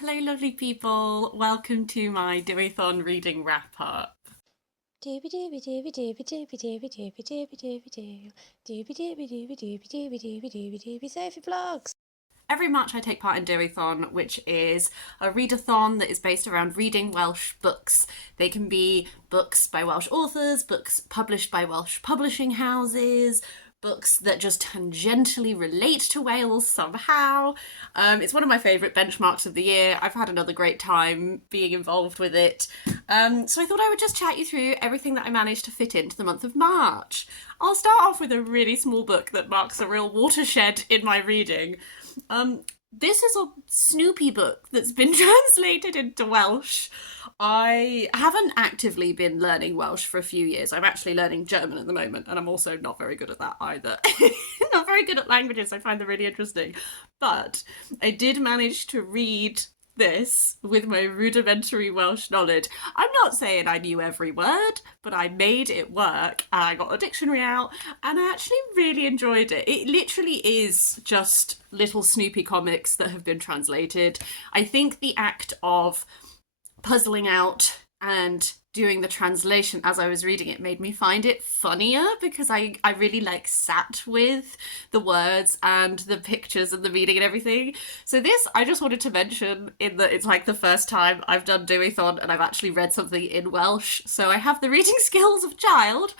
Hello, lovely people. Welcome to my Dewithon reading wrap up. Dooby dooby dooby dooby dooby dooby dooby dooby dooby doo. Dooby dooby dooby dooby dooby dooby dooby dooby Sophie vlogs. Every March I take part in Dewithon, which is a readathon that is based around reading Welsh books. They can be books by Welsh authors, books published by Welsh publishing houses, books that just tangentially relate to Wales somehow. It's one of my favourite benchmarks of the year. I've had another great time being involved with it. So I thought I would just chat you through everything that I managed to fit into the month of March. I'll start off with a really small book that marks a real watershed in my reading. This is a Snwpi book that's been translated into Welsh. I haven't actively been learning Welsh for a few years. I'm actually learning German at the moment, and I'm also not very good at that either. Not very good at languages. I find them really interesting. But I did manage to read this with my rudimentary Welsh knowledge. I'm not saying I knew every word, but I made it work and I got a dictionary out and I actually really enjoyed it. It literally is just little Snwpi comics that have been translated. I think the act of puzzling out and doing the translation as I was reading it made me find it funnier because I really sat with the words and the pictures and the meaning and everything. So this I just wanted to mention in that it's the first time I've done Dewithon and I've actually read something in Welsh. So I have the reading skills of a child.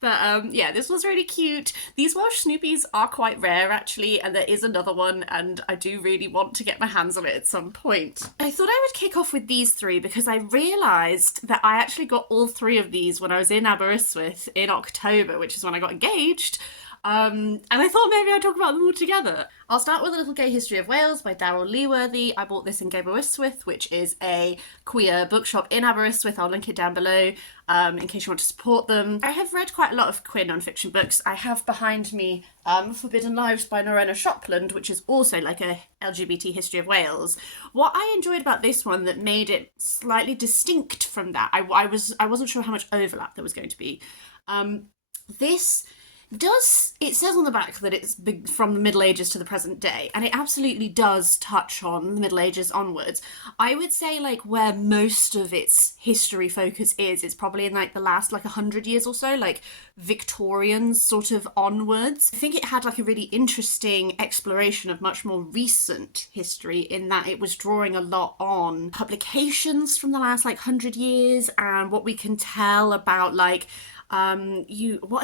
But yeah, this was really cute. These Welsh Snwpis are quite rare actually, and there is another one, and I do really want to get my hands on it at some point. I thought I would kick off with these three because I realised that I actually got all three of these when I was in Aberystwyth in October, which is when I got engaged. And I thought maybe I'd talk about them all together. I'll start with A Little Gay History of Wales by Daryl Leeworthy. I bought this in Aberystwyth, which is a queer bookshop in Aberystwyth. I'll link it down below in case you want to support them. I have read quite a lot of queer non-fiction books. I have behind me Forbidden Lives by Norena Shopland, which is also a LGBT history of Wales. What I enjoyed about this one that made it slightly distinct from that, I wasn't sure how much overlap there was going to be. This it says on the back that it's from the Middle Ages to the present day, and it absolutely does touch on the Middle Ages onwards. I would say where most of its history focus is, it's probably in the last 100 years or so, Victorians sort of onwards. I think it had a really interesting exploration of much more recent history in that it was drawing a lot on publications from the last 100 years and what we can tell about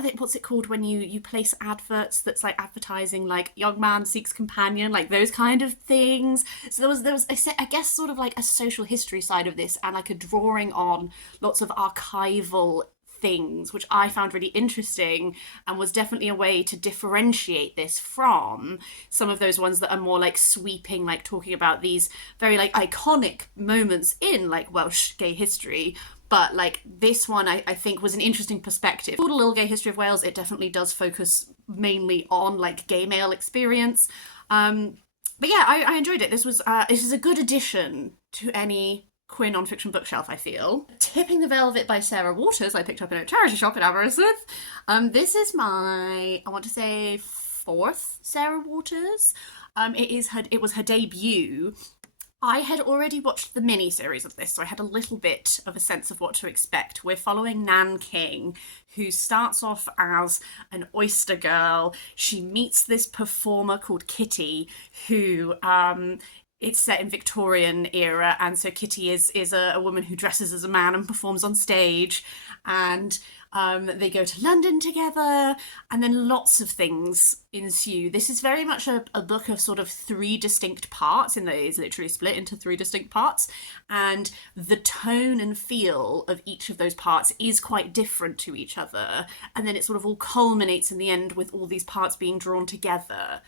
what's it called when you place adverts that's advertising young man seeks companion, those kind of things. So there was I guess sort of a social history side of this and a drawing on lots of archival things, which I found really interesting and was definitely a way to differentiate this from some of those ones that are more sweeping, talking about these very iconic moments in Welsh gay history. But this one I think was an interesting perspective. Called A Little Gay History of Wales, it definitely does focus mainly on gay male experience. But yeah, I enjoyed it. This is a good addition to any queer non-fiction bookshelf, I feel. Tipping the Velvet by Sarah Waters, I picked up in a charity shop in Aberystwyth. This is my, I want to say, fourth Sarah Waters. It was her debut. I had already watched the mini-series of this, so I had a little bit of a sense of what to expect. We're following Nan King, who starts off as an oyster girl. She meets this performer called Kitty, who it's set in Victorian era, and so Kitty is a woman who dresses as a man and performs on stage, and they go to London together, and then lots of things ensue. This is very much a book of sort of three distinct parts, in that it is literally split into three distinct parts, and the tone and feel of each of those parts is quite different to each other, and then it sort of all culminates in the end with all these parts being drawn together.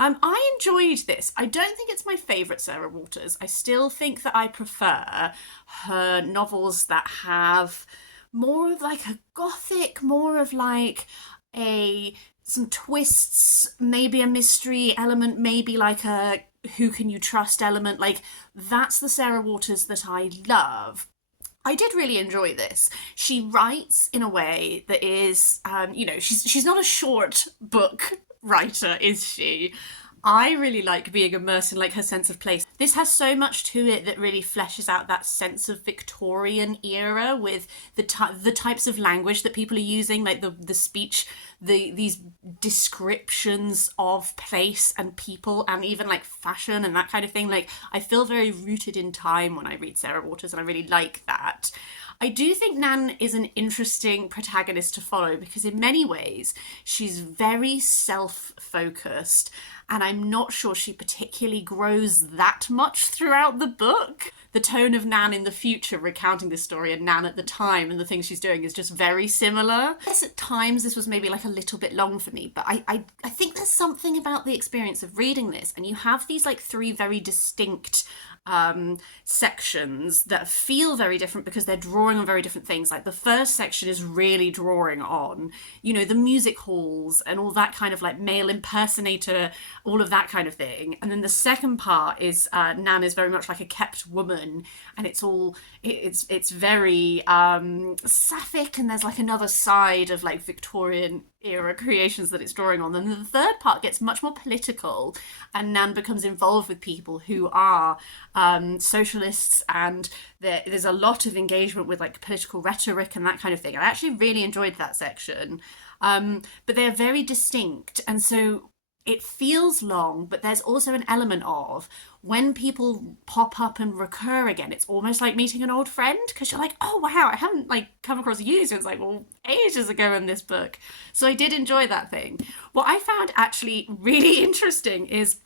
I enjoyed this. I don't think it's my favourite Sarah Waters. I still think that I prefer her novels that have more of a gothic, more of some twists, maybe a mystery element, maybe a who can you trust element. That's the Sarah Waters that I love. I did really enjoy this. She writes in a way that is, she's not a short book writer, is she? I really like being immersed in like her sense of place. This has so much to it that really fleshes out that sense of Victorian era with the types of language that people are using, like the speech, these descriptions of place and people, and even like fashion and that kind of thing. Like I feel very rooted in time when I read Sarah Waters, and I really like that. I do think Nan is an interesting protagonist to follow because in many ways she's very self-focused, and I'm not sure she particularly grows that much throughout the book. The tone of Nan in the future recounting this story and Nan at the time and the things she's doing is just very similar. Yes, at times this was maybe like a little bit long for me, but I think there's something about the experience of reading this, and you have these like three very distinct sections that feel very different because they're drawing on very different things. Like the first section is really drawing on, you know, the music halls and all that kind of like male impersonator, all of that kind of thing. And then the second part is Nan is very much like a kept woman, and it's very sapphic, and there's like another side of like Victorian era creations that it's drawing on. Then the third part gets much more political, and Nan becomes involved with people who are socialists, and there's a lot of engagement with like political rhetoric and that kind of thing. I actually really enjoyed that section, but they're very distinct, and so it feels long, but there's also an element of when people pop up and recur again, it's almost like meeting an old friend, because you're like, oh wow, I haven't like come across you since like ages ago in this book. So I did enjoy that thing. What I found actually really interesting is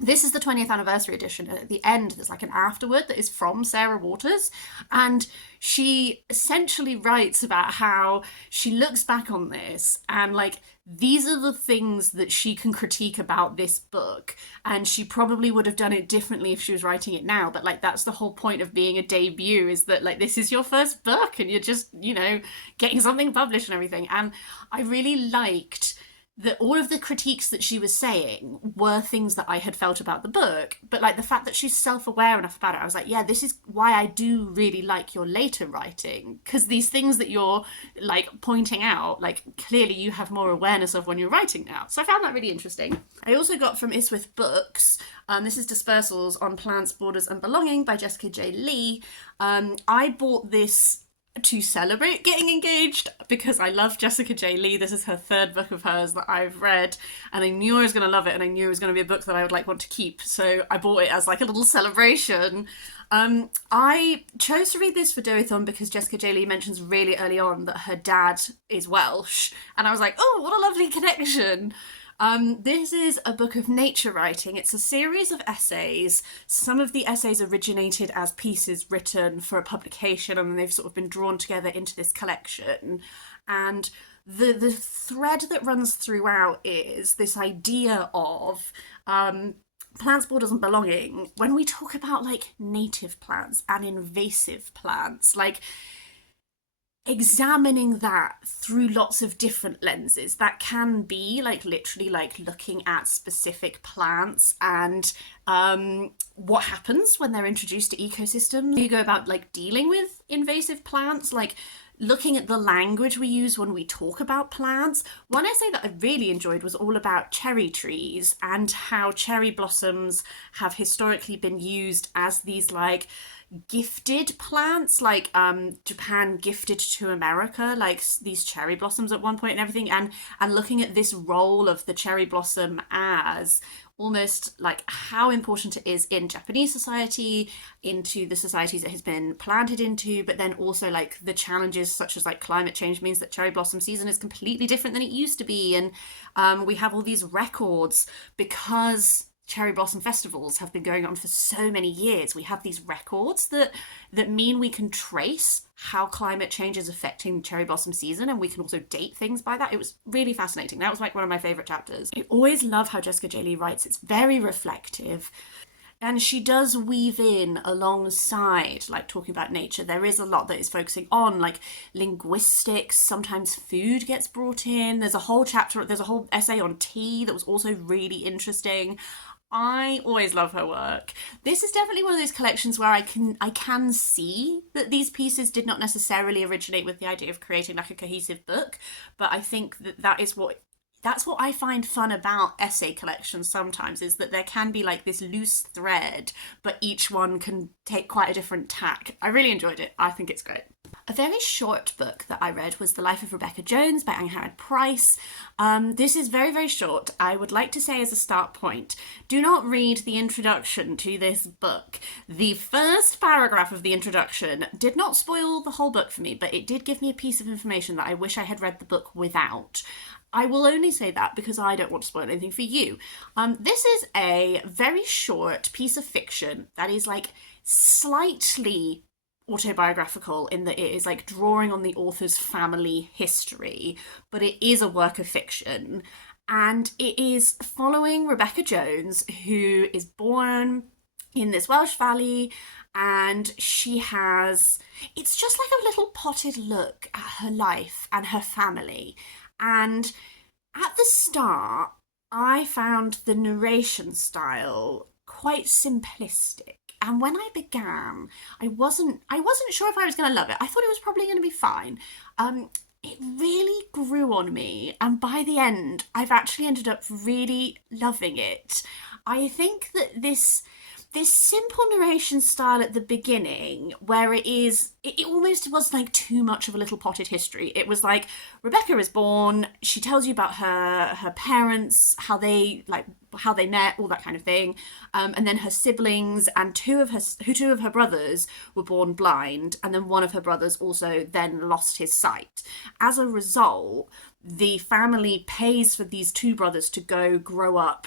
this is the 20th anniversary edition, and at the end there's like an afterword that is from Sarah Waters, and she essentially writes about how she looks back on this and like these are the things that she can critique about this book, and she probably would have done it differently if she was writing it now, but like that's the whole point of being a debut, is that like this is your first book and you're just, you know, getting something published and everything. And I really liked that all of the critiques that she was saying were things that I had felt about the book, but like the fact that she's self-aware enough about it, I was like, yeah, this is why I do really like your later writing, because these things that you're like pointing out, like clearly you have more awareness of when you're writing now. So I found that really interesting. I also got from Iswith Books, this is Dispersals on Plants, Borders and Belonging by Jessica J. Lee. I bought this to celebrate getting engaged because I love Jessica J. Lee. This is her third book of hers that I've read, and I knew I was going to love it, and I knew it was going to be a book that I would like want to keep, so I bought it as like a little celebration. I chose to read this for Dewithon because Jessica J. Lee mentions really early on that her dad is Welsh, and I was like, oh, what a lovely connection. This is a book of nature writing. It's a series of essays. Some of the essays originated as pieces written for a publication, and they've sort of been drawn together into this collection. And the thread that runs throughout is this idea of plants, borders and belonging. When we talk about like native plants and invasive plants, like examining that through lots of different lenses. That can be like literally like looking at specific plants and what happens when they're introduced to ecosystems. You go about like dealing with invasive plants, like looking at the language we use when we talk about plants. One essay that I really enjoyed was all about cherry trees and how cherry blossoms have historically been used as these like gifted plants, like Japan gifted to America like these cherry blossoms at one point and everything, and looking at this role of the cherry blossom as almost like how important it is in Japanese society, into the societies it has been planted into, but then also like the challenges such as like climate change means that cherry blossom season is completely different than it used to be, and we have all these records because cherry blossom festivals have been going on for so many years. We have these records that mean we can trace how climate change is affecting cherry blossom season, and we can also date things by that. It was really fascinating. That was like one of my favourite chapters. I always love how Jessica J. Lee writes. It's very reflective. And she does weave in alongside, like, talking about nature. There is a lot that is focusing on, like, linguistics. Sometimes food gets brought in. There's a whole essay on tea that was also really interesting. I always love her work. This is definitely one of those collections where I can see that these pieces did not necessarily originate with the idea of creating like a cohesive book, but I think that is what that's what I find fun about essay collections sometimes, is that there can be like this loose thread, but each one can take quite a different tack. I really enjoyed it. I think it's great. A very short book that I read was The Life of Rebecca Jones by Angharad Price. This is very, very short. I would like to say as a start point, do not read the introduction to this book. The first paragraph of the introduction did not spoil the whole book for me, but it did give me a piece of information that I wish I had read the book without. I will only say that because I don't want to spoil anything for you. This is a very short piece of fiction that is like slightly autobiographical in that it is like drawing on the author's family history, but it is a work of fiction. And it is following Rebecca Jones, who is born in this Welsh valley, and she has, it's just like a little potted look at her life and her family. And at the start, I found the narration style quite simplistic. And when I began, I wasn't sure if I was going to love it. I thought it was probably going to be fine. It really grew on me, and by the end, I've actually ended up really loving it. I think that this simple narration style at the beginning, where it almost was like too much of a little potted history. It was like Rebecca is born, she tells you about her parents, how they met, all that kind of thing, and then her siblings, and two of her brothers were born blind, and then one of her brothers also then lost his sight. As a result, the family pays for these two brothers to go grow up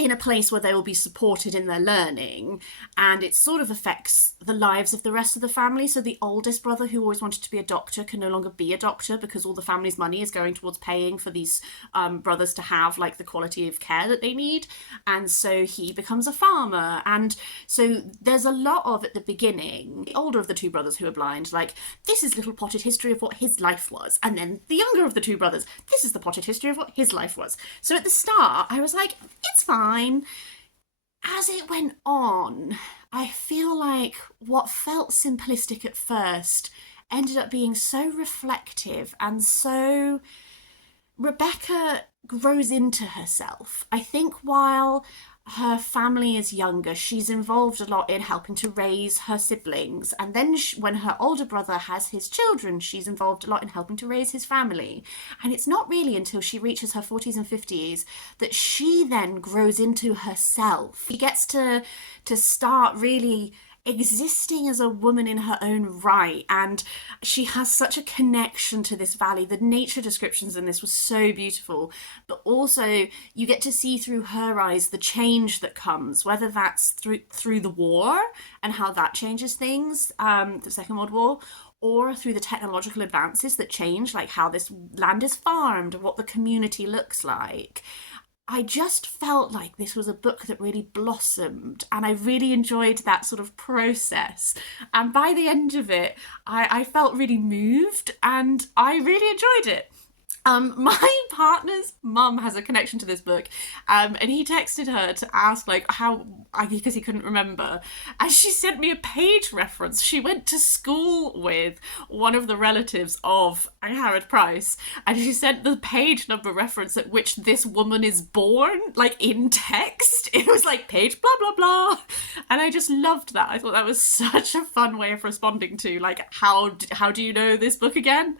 in a place where they will be supported in their learning, and it sort of affects the lives of the rest of the family. So the oldest brother, who always wanted to be a doctor, can no longer be a doctor because all the family's money is going towards paying for these brothers to have like the quality of care that they need, and so he becomes a farmer. And so there's a lot of, at the beginning, the older of the two brothers who are blind, like, this is little potted history of what his life was, and then the younger of the two brothers, this is the potted history of what his life was. So at the start I was like, it's fine. As it went on, I feel like what felt simplistic at first ended up being so reflective, and so Rebecca grows into herself. I think while her family is younger, she's involved a lot in helping to raise her siblings, and then when her older brother has his children, she's involved a lot in helping to raise his family. And it's not really until she reaches her 40s and 50s that she then grows into herself. She gets to start really existing as a woman in her own right, and she has such a connection to this valley. The nature descriptions in this was so beautiful, but also you get to see through her eyes the change that comes, whether that's through the war and how that changes things, the Second World War, or through the technological advances that change, like how this land is farmed, what the community looks like. I just felt like this was a book that really blossomed, and I really enjoyed that sort of process. And by the end of it, I felt really moved, and I really enjoyed it. My partner's mum has a connection to this book, and he texted her to ask like how, because he couldn't remember, and she sent me a page reference. She went to school with one of the relatives of Angharad Price, and she sent the page number reference at which this woman is born, like in text. It was like page blah blah blah, and I just loved that. I thought that was such a fun way of responding to like how do you know this book again.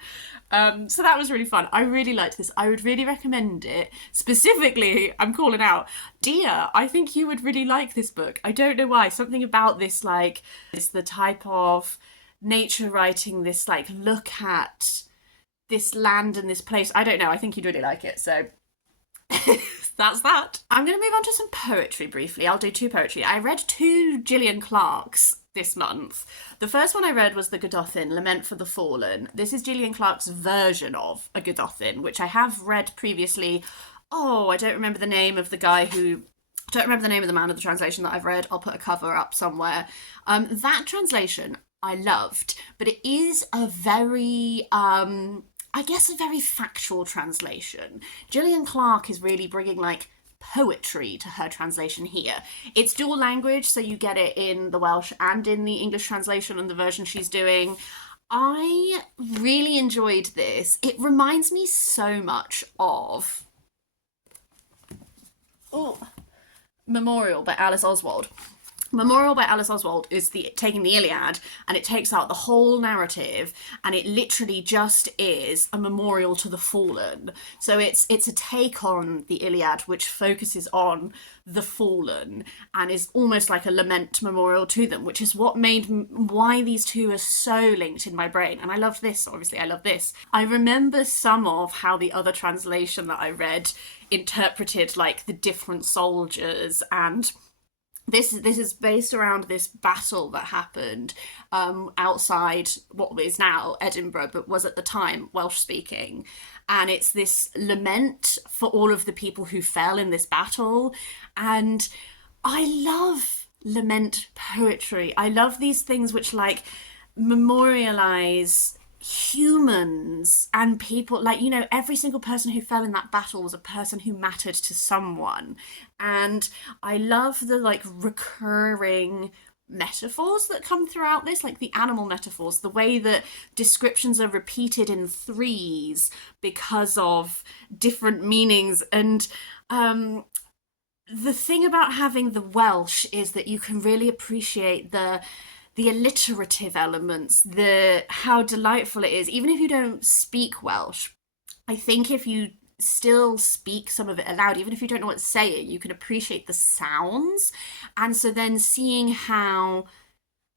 So that was really fun. I really liked this. I would really recommend it. Specifically, I'm calling out, Dia, I think you would really like this book. I don't know why. Something about this, like, it's the type of nature writing, this, like, look at this land and this place. I don't know. I think you'd really like it. So that's that. I'm going to move on to some poetry briefly. I'll do two poetry. I read two Gillian Clarke's this month. The first one I read was the Gododdin, Lament for the Fallen. This is Gillian Clarke's version of a Gododdin, which I have read previously. I don't remember the name of the guy who... I don't remember the name of the man of the translation that I've read. I'll put a cover up somewhere. That translation I loved, but it is a very... I guess a very factual translation. Gillian Clarke is really bringing like poetry to her translation here. It's dual language, so you get it in the Welsh and in the English translation and the version she's doing. I really enjoyed this. It reminds me so much of Memorial by Alice Oswald. Memorial by Alice Oswald is taking the Iliad, and it takes out the whole narrative, and it literally just is a memorial to the fallen. So it's a take on the Iliad which focuses on the fallen and is almost like a lament memorial to them, which is what made why these two are so linked in my brain. And I loved this, obviously I love this. I remember some of how the other translation that I read interpreted like the different soldiers, and this is based around this battle that happened outside what is now Edinburgh, but was at the time Welsh speaking. And it's this lament for all of the people who fell in this battle. And I love lament poetry. I love these things which like memorialize humans and people, like, you know, every single person who fell in that battle was a person who mattered to someone. And I love the like recurring metaphors that come throughout this, like the animal metaphors, the way that descriptions are repeated in threes because of different meanings. And the thing about having the Welsh is that you can really appreciate the alliterative elements, how delightful it is. Even if you don't speak Welsh, I think if you still speak some of it aloud, even if you don't know what to say, you can appreciate the sounds. And so then seeing how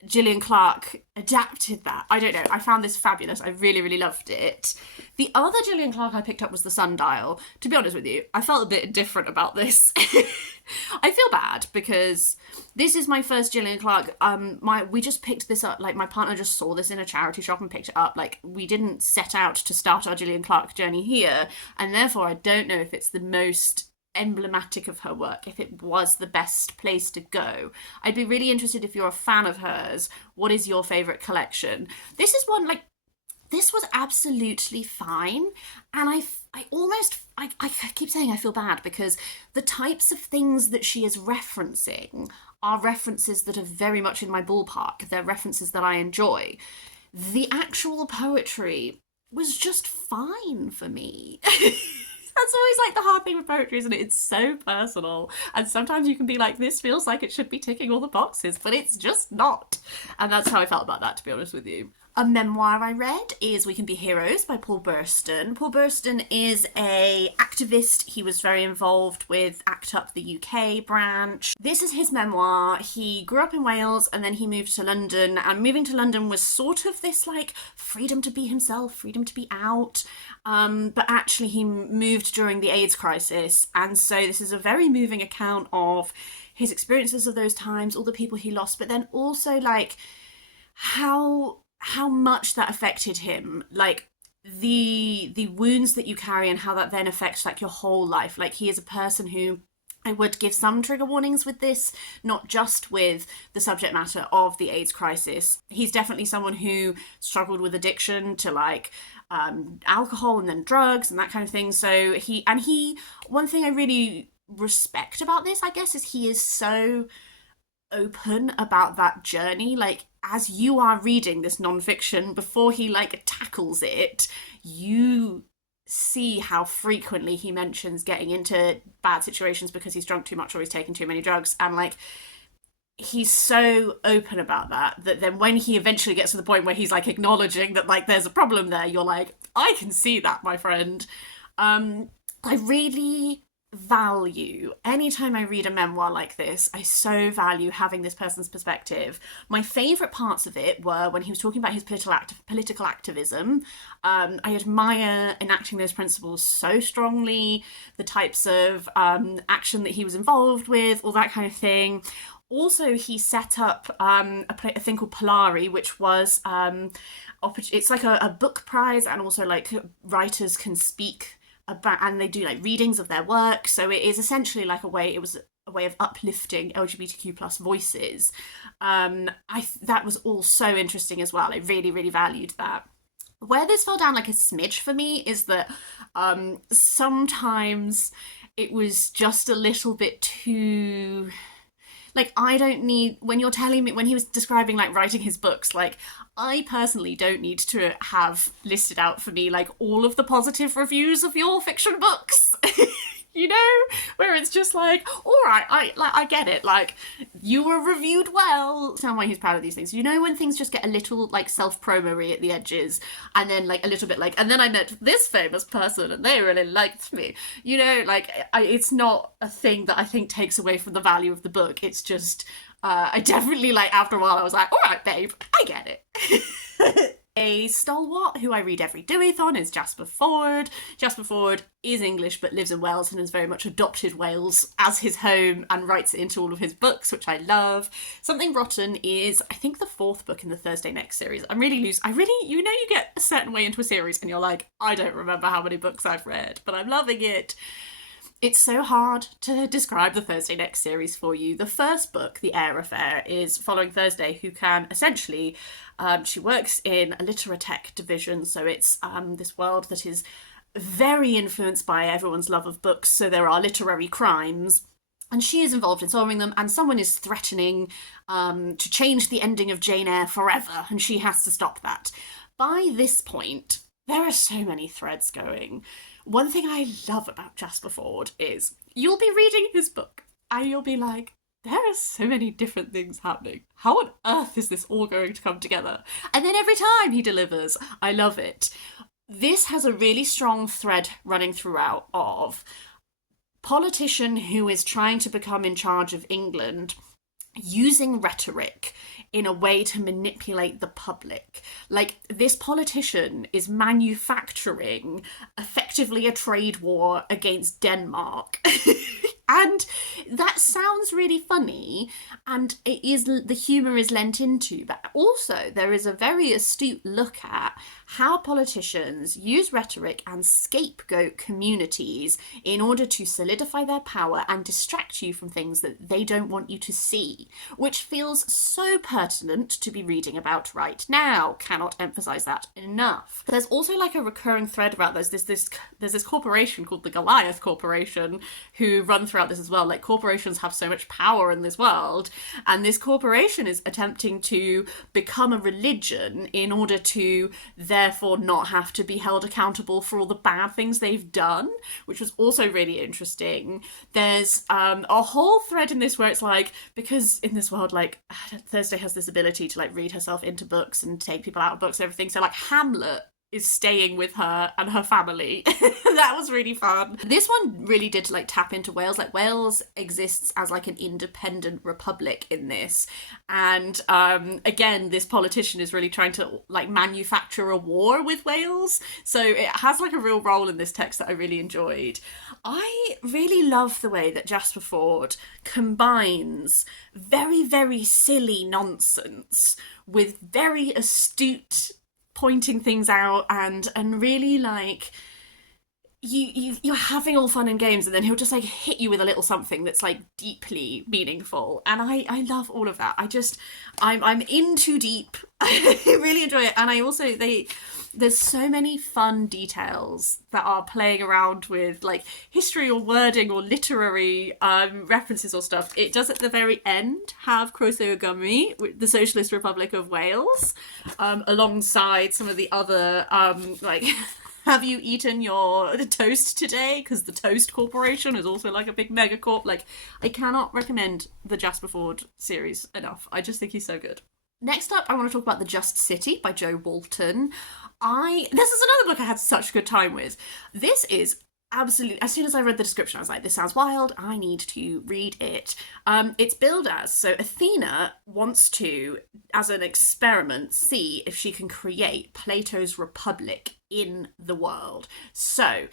Gillian Clarke adapted that, I don't know, I found this fabulous. I really, really loved it. The other Gillian Clarke I picked up was the Sundial. To be honest with you, I felt a bit indifferent about this. I feel bad because this is my first Gillian Clarke. We just picked this up, like my partner just saw this in a charity shop and picked it up. Like we didn't set out to start our Gillian Clarke journey here, and therefore I don't know if it's the most emblematic of her work, if it was the best place to go. I'd be really interested if you're a fan of hers. What is your favourite collection? This is one, like, this was absolutely fine, and I keep saying I feel bad because the types of things that she is referencing are references that are very much in my ballpark. They're references that I enjoy. The actual poetry was just fine for me. That's always like the hard thing with poetry, isn't it? It's so personal. And sometimes you can be like, this feels like it should be ticking all the boxes, but it's just not. And that's how I felt about that, to be honest with you. A memoir I read is We Can Be Heroes by Paul Burston. Paul Burston is an activist. He was very involved with ACT UP, the UK branch. This is his memoir. He grew up in Wales and then he moved to London. And moving to London was sort of this like freedom to be himself, freedom to be out. But actually he moved during the AIDS crisis. And so this is a very moving account of his experiences of those times, all the people he lost, but then also like how much that affected him, like the wounds that you carry and how that then affects like your whole life. Like he is a person who, I would give some trigger warnings with this, not just with the subject matter of the AIDS crisis. He's definitely someone who struggled with addiction to like alcohol and then drugs and that kind of thing. So one thing I really respect about this, I guess, is he is so open about that journey. Like as you are reading this non-fiction, before he like tackles it, you see how frequently he mentions getting into bad situations because he's drunk too much or he's taken too many drugs, and like he's so open about that then when he eventually gets to the point where he's like acknowledging that like there's a problem there, you're like, I can see that, my friend. I really value anytime I read a memoir like this. I so value having this person's perspective. My favourite parts of it were when he was talking about his political activism. I admire enacting those principles so strongly, the types of action that he was involved with, all that kind of thing. Also, he set up a thing called Polari, which was it's like a book prize, and also like writers can speak about, and they do like readings of their work. So it is essentially like it was a way of uplifting LGBTQ plus voices. That was all so interesting as well. I really, really valued that. Where this fell down like a smidge for me is that sometimes it was just a little bit too, Like, I don't need, when you're telling me, when he was describing, like, writing his books, like, I personally don't need to have listed out for me, like, all of the positive reviews of your fiction books. You know, where it's just like, all right, I get it. Like, you were reviewed well. Sound why he's proud of these things. You know, when things just get a little like self-promo-y at the edges, and then like a little bit like, and then I met this famous person and they really liked me. You know, like it's not a thing that I think takes away from the value of the book. It's just, I definitely like after a while I was like, all right, babe, I get it. A stalwart who I read every Dewithon is Jasper Fforde. Jasper Fforde is English but lives in Wales and has very much adopted Wales as his home and writes it into all of his books, which I love. Something Rotten is, I think, the 4th book in the Thursday Next series. I'm really loose. You know, you get a certain way into a series and you're like, I don't remember how many books I've read, but I'm loving it. It's so hard to describe the Thursday Next series for you. The first book, The Air Affair, is following Thursday, who can essentially, she works in a literatech division, so it's this world that is very influenced by everyone's love of books, so there are literary crimes. And she is involved in solving them, and someone is threatening to change the ending of Jane Eyre forever, and she has to stop that. By this point, there are so many threads going. One thing I love about Jasper Fforde is you'll be reading his book and you'll be like, there are so many different things happening. How on earth is this all going to come together? And then every time he delivers, I love it. This has a really strong thread running throughout of politician who is trying to become in charge of England using rhetoric in a way to manipulate the public. Like, this politician is manufacturing effectively a trade war against Denmark. And that sounds really funny, and it is, the humour is lent into, but also there is a very astute look at how politicians use rhetoric and scapegoat communities in order to solidify their power and distract you from things that they don't want you to see, which feels so pertinent to be reading about right now. Cannot emphasise that enough. There's also like a recurring thread about there's this corporation called the Goliath Corporation who run throughout this as well. Like, corporations have so much power in this world, and this corporation is attempting to become a religion in order to therefore not have to be held accountable for all the bad things they've done, which was also really interesting. There's a whole thread in this where it's like, because in this world, like, Thursday has this ability to like read herself into books and take people out of books and everything, so like Hamlet is staying with her and her family. That was really fun. This one really did like tap into Wales. Like, Wales exists as like an independent republic in this, and again, this politician is really trying to like manufacture a war with Wales, so it has like a real role in this text that I really enjoyed. I really love the way that Jasper Fforde combines very, very silly nonsense with very astute pointing things out, and really like you're having all fun and games, and then he'll just like hit you with a little something that's like deeply meaningful, and I love all of that. I'm in too deep. I really enjoy it, and I also there's so many fun details that are playing around with like history or wording or literary references or stuff. It does at the very end have Croeso Gymru, the Socialist Republic of Wales, alongside some of the other like have you eaten your toast today? Because the Toast Corporation is also like a big megacorp. Like, I cannot recommend the Jasper Fforde series enough. I just think he's so good. Next up, I want to talk about The Just City by Jo Walton. This is another book I had such a good time with. This is absolutely, as soon as I read the description, I was like, this sounds wild, I need to read it. It's billed as, so Athena wants to, as an experiment, see if she can create Plato's Republic in the world. So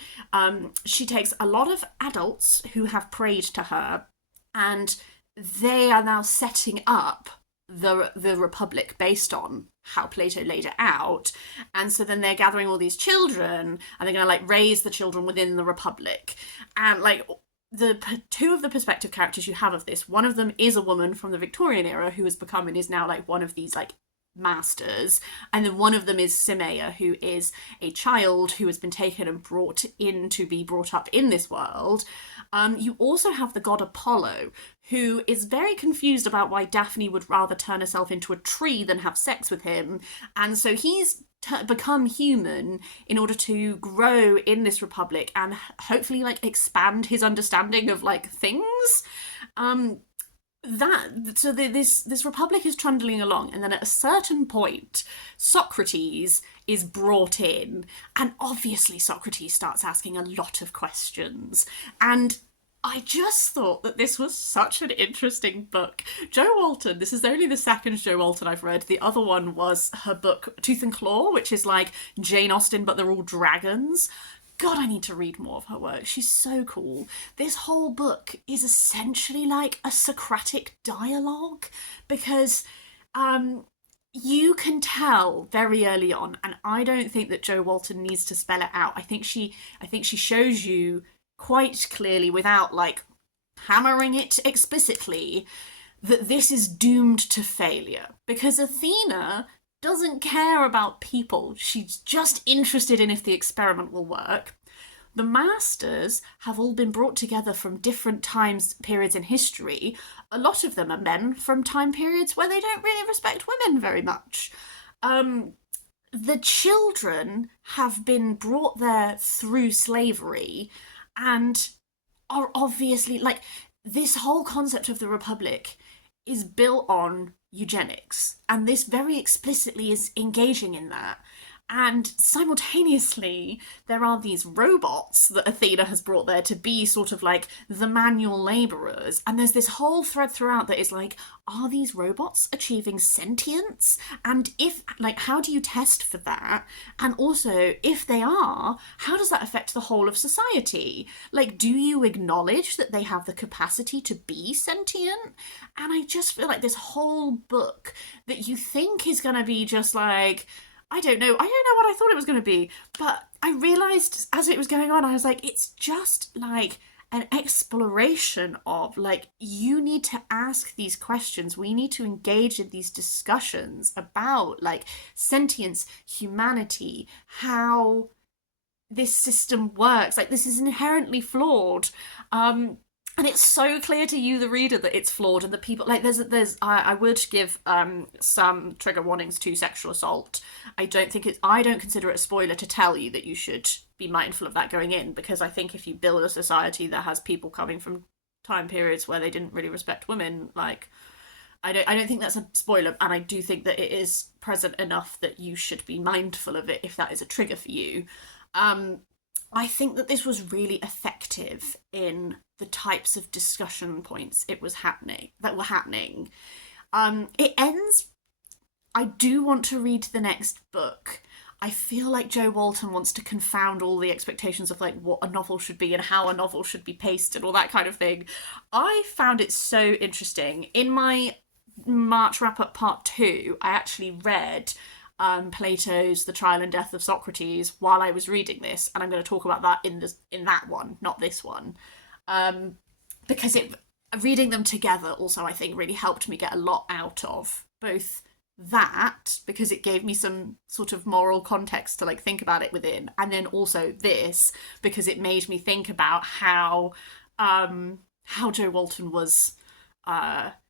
she takes a lot of adults who have prayed to her, and they are now setting up the Republic based on how Plato laid it out. And so then they're gathering all these children, and they're going to like raise the children within the Republic. And like the two of the perspective characters you have of this, one of them is a woman from the Victorian era who has become and is now like one of these like masters, and then one of them is Simea, who is a child who has been taken and brought in to be brought up in this world. You also have the god Apollo, who is very confused about why Daphne would rather turn herself into a tree than have sex with him. And so he's become human in order to grow in this republic and hopefully like expand his understanding of like things. This republic is trundling along, and then at a certain point Socrates is brought in, and obviously Socrates starts asking a lot of questions, and I just thought that this was such an interesting book. Jo Walton, this is only the second Jo Walton I've read. The other one was her book Tooth and Claw, which is like Jane Austen but they're all dragons. God, I need to read more of her work. She's so cool. This whole book is essentially like a Socratic dialogue, because you can tell very early on, and I don't think that Jo Walton needs to spell it out. I think she shows you quite clearly, without like hammering it explicitly, that this is doomed to failure, because Athena doesn't care about people. She's just interested in if the experiment will work. The masters have all been brought together from different periods in history. A lot of them are men from time periods where they don't really respect women very much. The children have been brought there through slavery and are obviously, like, this whole concept of the Republic is built on eugenics, and this very explicitly is engaging in that. And simultaneously, there are these robots that Athena has brought there to be sort of like the manual labourers. And there's this whole thread throughout that is like, are these robots achieving sentience? And if, like, how do you test for that? And also, if they are, how does that affect the whole of society? Like, do you acknowledge that they have the capacity to be sentient? And I just feel like this whole book that you think is going to be just like, I don't know what I thought it was going to be, but I realised as it was going on, I was like, it's just like an exploration of, like, you need to ask these questions. We need to engage in these discussions about, like, sentience, humanity, how this system works. Like, this is inherently flawed. And it's so clear to you, the reader, that it's flawed, and that people, like, I would give some trigger warnings to sexual assault. I don't consider it a spoiler to tell you that you should be mindful of that going in, because I think if you build a society that has people coming from time periods where they didn't really respect women, like, I don't think that's a spoiler, and I do think that it is present enough that you should be mindful of it if that is a trigger for you. I think that this was really effective in the types of discussion points that were happening. It ends. I do want to read the next book. I feel like Jo Walton wants to confound all the expectations of, like, what a novel should be and how a novel should be paced and all that kind of thing. I found it so interesting. In my March Wrap Up Part 2, I actually read Plato's The Trial and Death of Socrates while I was reading this, and I'm going to talk about that in that one, not this one, because reading them together also, I think, really helped me get a lot out of both that, because it gave me some sort of moral context to, like, think about it within, and then also this, because it made me think about how Jo Walton was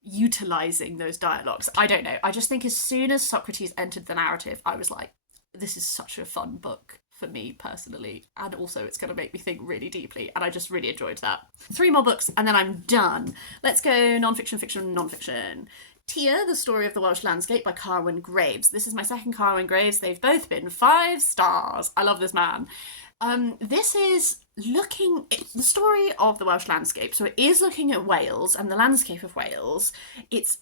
utilising those dialogues. I don't know. I just think as soon as Socrates entered the narrative, I was like, this is such a fun book for me personally, and also it's going to make me think really deeply, and I just really enjoyed that. 3 more books and then I'm done. Let's go non-fiction, fiction, non-fiction. Tia, The Story of the Welsh Landscape by Carwyn Graves. This is my second Carwyn Graves. They've both been 5 stars. I love this man. This is the story of the Welsh landscape. So it is looking at Wales and the landscape of Wales. This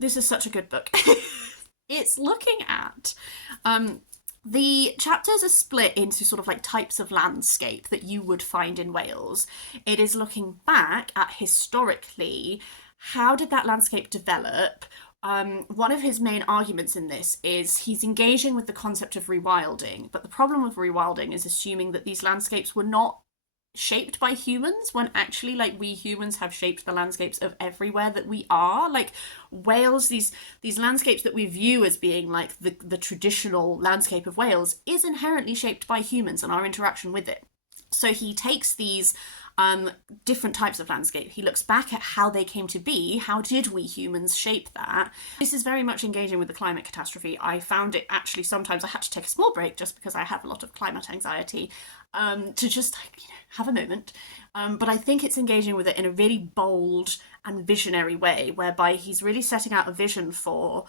is such a good book. It's looking at, the chapters are split into sort of like types of landscape that you would find in Wales. It is looking back at historically, how did that landscape develop? One of his main arguments in this is he's engaging with the concept of rewilding, but the problem with rewilding is assuming that these landscapes were not shaped by humans, when actually, like, we humans have shaped the landscapes of everywhere that we are. Like, Wales, these landscapes that we view as being like the traditional landscape of Wales is inherently shaped by humans and our interaction with it. So he takes these different types of landscape. He looks back at how they came to be. How did we humans shape that? This is very much engaging with the climate catastrophe. I found it actually sometimes I had to take a small break just because I have a lot of climate anxiety, to just have a moment. But I think it's engaging with it in a really bold and visionary way, whereby he's really setting out a vision for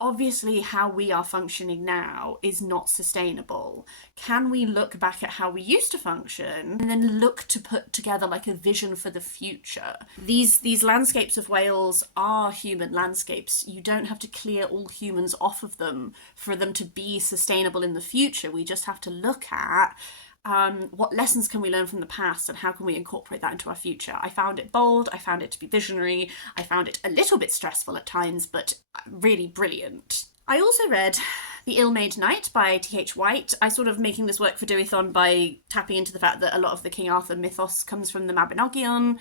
obviously how we are functioning now is not sustainable. Can we look back at how we used to function and then look to put together like a vision for the future? These landscapes of Wales are human landscapes. You don't have to clear all humans off of them for them to be sustainable in the future. We just have to look at what lessons can we learn from the past and how can we incorporate that into our future. I found it bold, I found it to be visionary, I found it a little bit stressful at times, but really brilliant. I also read The Ill-Made Knight by T.H. White. I sort of making this work for Dewithon by tapping into the fact that a lot of the King Arthur mythos comes from the Mabinogion.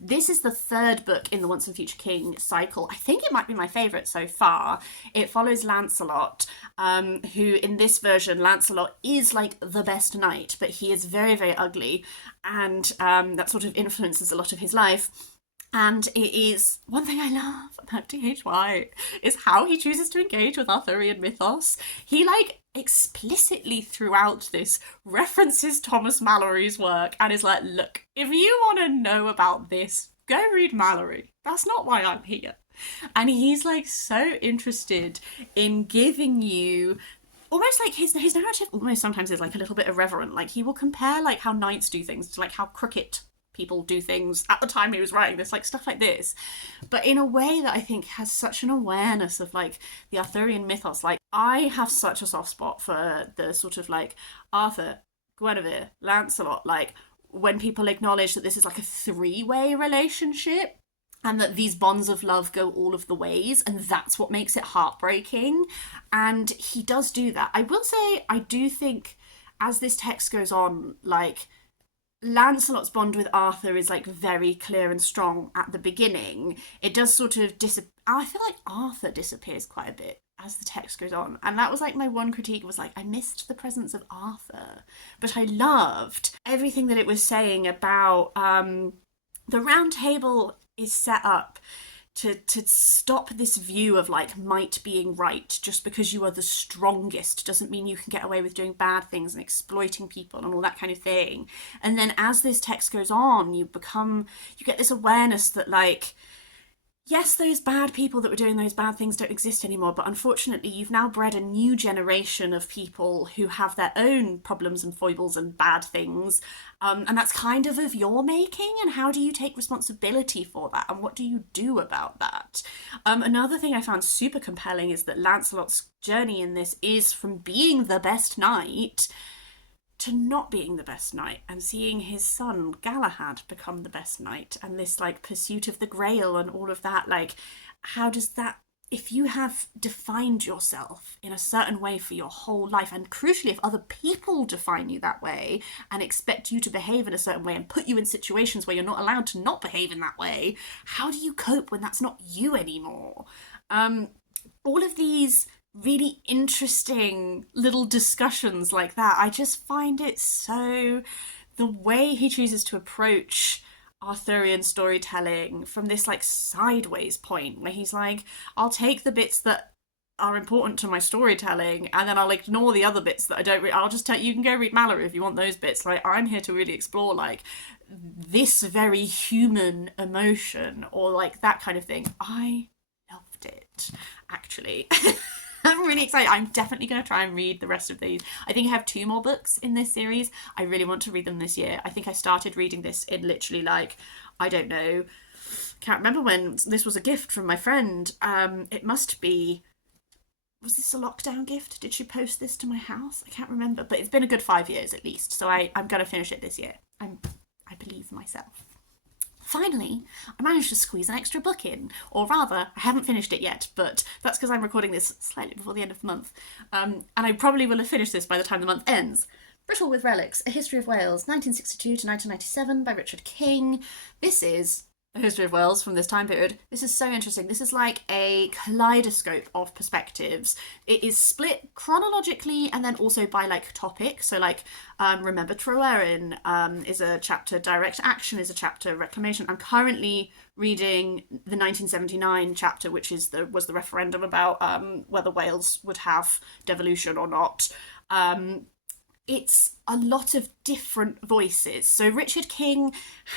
This is the third book in the Once and Future King cycle. I think it might be my favourite so far. It follows Lancelot, who in this version, Lancelot is like the best knight, but he is very, very ugly, and that sort of influences a lot of his life. And it is one thing I love about T.H. White is how he chooses to engage with Arthurian mythos. He explicitly throughout this references Thomas Malory's work and is like, look, if you want to know about this, go read Malory. That's not why I'm here. And he's so interested in giving you almost his narrative almost sometimes is a little bit irreverent. He will compare how knights do things to how cricket people do things at the time he was writing this, stuff like this, but in a way that I think has such an awareness of the Arthurian mythos. I have such a soft spot for the sort of Arthur, Guinevere, Lancelot, when people acknowledge that this is a three-way relationship and that these bonds of love go all of the ways, and that's what makes it heartbreaking. And he does do that. I will say, I do think as this text goes on, Lancelot's bond with Arthur is very clear and strong at the beginning. It does sort of I feel like Arthur disappears quite a bit as the text goes on, and that was my one critique was I missed the presence of Arthur, but I loved everything that it was saying about the Round Table is set up to stop this view of might being right. Just because you are the strongest doesn't mean you can get away with doing bad things and exploiting people and all that kind of thing. And then as this text goes on, you get this awareness that yes, those bad people that were doing those bad things don't exist anymore, but unfortunately you've now bred a new generation of people who have their own problems and foibles and bad things, and that's kind of your making, and how do you take responsibility for that, and what do you do about that? Another thing I found super compelling is that Lancelot's journey in this is from being the best knight to not being the best knight, and seeing his son Galahad become the best knight, and this pursuit of the Grail and all of that. How does that, if you have defined yourself in a certain way for your whole life, and crucially if other people define you that way and expect you to behave in a certain way and put you in situations where you're not allowed to not behave in that way, how do you cope when that's not you anymore? All of these really interesting little discussions like that. I just find it so, the way he chooses to approach Arthurian storytelling from this sideways point where he's I'll take the bits that are important to my storytelling and then I'll ignore the other bits that I don't I'll just tell you can go read Malory if you want those bits. I'm here to really explore this very human emotion or that kind of thing. I loved it, actually. I'm really excited. I'm definitely going to try and read the rest of these. I think I have 2 more books in this series. I really want to read them this year. I think I started reading this in literally I don't know, can't remember when. This was a gift from my friend. It must be, was this a lockdown gift? Did she post this to my house? I can't remember, but it's been a good 5 years at least. So I'm going to finish it this year. I believe myself. Finally, I managed to squeeze an extra book in, or rather, I haven't finished it yet, but that's because I'm recording this slightly before the end of the month, and I probably will have finished this by the time the month ends. Brittle with Relics, A History of Wales, 1962 to 1997 by Richard King. This is the history of Wales from this time period. This is so interesting. This is like a kaleidoscope of perspectives. It is split chronologically and then also by like topic. So like Remember Tryweryn is a chapter, Direct Action is a chapter, Reclamation. I'm currently reading the 1979 chapter, which was the referendum about whether Wales would have devolution or not. It's a lot of different voices. So Richard King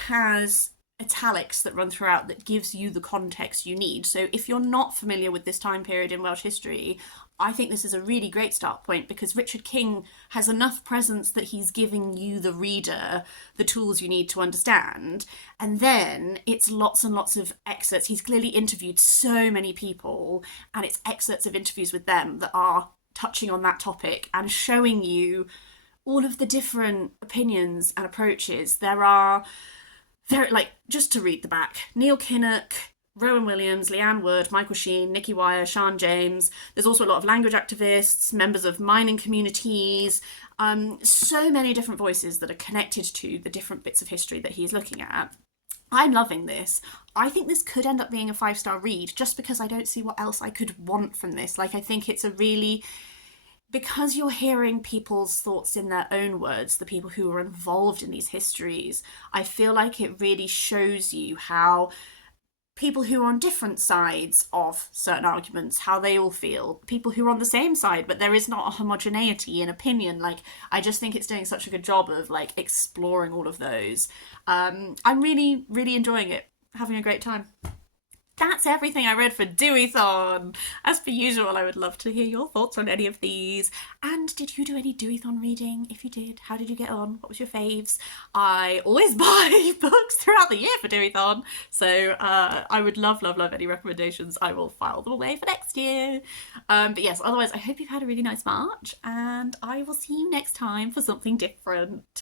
has italics that run throughout that gives you the context you need. So if you're not familiar with this time period in Welsh history, I think this is a really great start point, because Richard King has enough presence that he's giving you, the reader, the tools you need to understand. And then it's lots and lots of excerpts. He's clearly interviewed so many people, and it's excerpts of interviews with them that are touching on that topic and showing you all of the different opinions and approaches. There are, like, just to read the back, Neil Kinnock, Rowan Williams, Leanne Wood, Michael Sheen, Nicky Wire, Sian James. There's also a lot of language activists, members of mining communities, so many different voices that are connected to the different bits of history that he's looking at. I'm loving this. I think this could end up being a 5-star read, just because I don't see what else I could want from this. Like, I think it's a really, because you're hearing people's thoughts in their own words, the people who are involved in these histories, I feel like it really shows you how people who are on different sides of certain arguments, how they all feel, people who are on the same side, but there is not a homogeneity in opinion. Like, I just think it's doing such a good job of like exploring all of those. I'm really, really enjoying it, having a great time. That's everything I read for Dewithon. As per usual, I would love to hear your thoughts on any of these. And did you do any Dewithon reading? If you did, how did you get on? What was your faves? I always buy books throughout the year for Dewithon, so I would love, love, love any recommendations. I will file them away for next year. But yes, otherwise, I hope you've had a really nice March, and I will see you next time for something different.